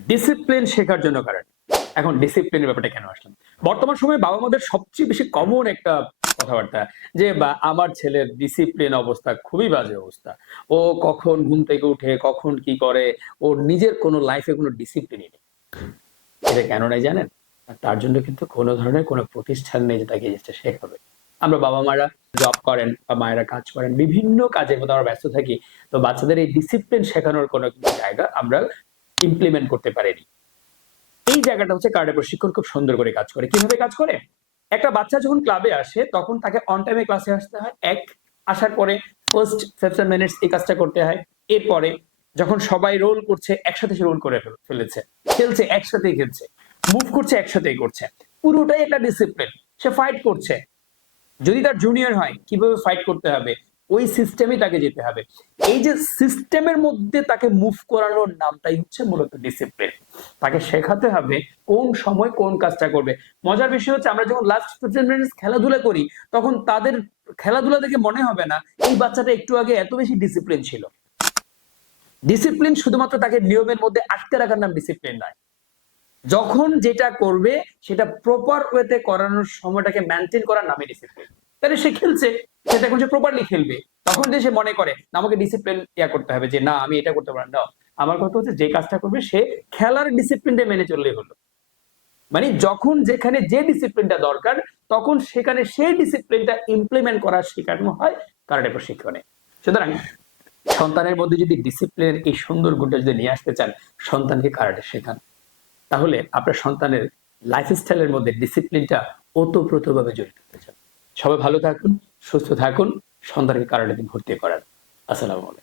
Discipline শেখার জন্য karate. এখন ডিসিপ্লিনের ব্যাপারটা কেন আসলাম? বর্তমান সময়ে বাবা-মাদের সবচেয়ে বেশি কমন একটা কথাবার্তা যে, আমার ছেলের ডিসিপ্লিন অবস্থা খুবই বাজে অবস্থা। ও কখন ঘুম থেকে উঠে, কখন কি করে, ওর নিজের কোনো লাইফে কোনো ডিসিপ্লিনই নেই। এটা কেন নাই জানেন? তার জন্য কিন্তু কোন ধরনের কোন প্রতিষ্ঠান নেই যে তাকে এই জিনিসটা শেখাবে। আমরা বাবা-মারা জব করেন বা মায়েরা কাজ করেন। বিভিন্ন কাজের মধ্যে আমরা ব্যস্ত থাকি। তো বাচ্চাদের এই ডিসিপ্লিন শেখানোর কোন জায়গা আমরা ইমপ্লিমেন্ট করতে পারিনি। এই জায়গাটা হচ্ছে কারাটে প্রশিক্ষণ খুব সুন্দর করে কাজ করে। কিভাবে কাজ করে? একটা বাচ্চা যখন ক্লাবে আসে তখন তাকে অন টাইমে ক্লাসে আসতে হয়। আসার পরে ফার্স্ট 15 মিনিটস এই কাজটা করতে হয়। এরপরে যখন সবাই রোল করছে একসাথে সে রোল করে ফেলেছে। খেলছে একসাথেই খেলছে। মুভ করছে একসাথেই করছে। পুরোটাই একটা ডিসিপ্লিন। সে ফাইট করছে। যদি তার জুনিয়র হয় কিভাবে ফাইট করতে হবে ওই সিস্টেমে তাকে যেতে হবে। এই যে সিস্টেমের মধ্যে তাকে মুভ করানোর নামটাই হচ্ছে মূলত ডিসিপ্লিন। তাকে শেখাতে হবে কোন সময় কোন কাজটা করবে। মজার বিষয় হচ্ছে আমরা যখন লাস্ট 15 মিনিটস খেলাধুলা করি তখন তাদের খেলাধুলা দেখে মনে হবে না এই বাচ্চাটা একটু আগে এত বেশি ডিসিপ্লিন ছিল। ডিসিপ্লিন শুধুমাত্র তাকে নিয়মের মধ্যে আটকে রাখার নাম ডিসিপ্লিন নয়। যখন যেটা করবে সেটা প্রপার ওয়েতে করানোর সময়টাকে মেইনটেইন করার নামই ডিসিপ্লিন। তাহলে সে খেলছে, সেটা এখন সে প্রপারলি খেলবে। তখন যে সে মনে করে না আমাকে ডিসিপ্লিন করতে হবে যে না আমি এটা করতে পারি না। আমার কথা হচ্ছে যে কাজটা করবে সে খেলার ডিসিপ্লিনটা মেনে চললেই হলো। মানে যখন যেখানে যে ডিসিপ্লিনটা দরকার তখন সেখানে সেই ডিসিপ্লিনটা ইমপ্লিমেন্ট করা শেখানো হয় কারাটে প্রশিক্ষণে। সুতরাং সন্তানের মধ্যে যদি ডিসিপ্লিনের এই সুন্দর গুণটা যদি নিয়ে আসতে চান সন্তানকে কারাটে শেখান। তাহলে আপনার সন্তানের লাইফস্টাইলের মধ্যে ডিসিপ্লিনটা ওতপ্রোতভাবে জড়িত হয়ে যাবে। সবাই ভালো থাকুন, সুস্থ থাকুন, সন্তানকে কারাটেতে ভর্তি করান। আসসালামু আলাইকুম।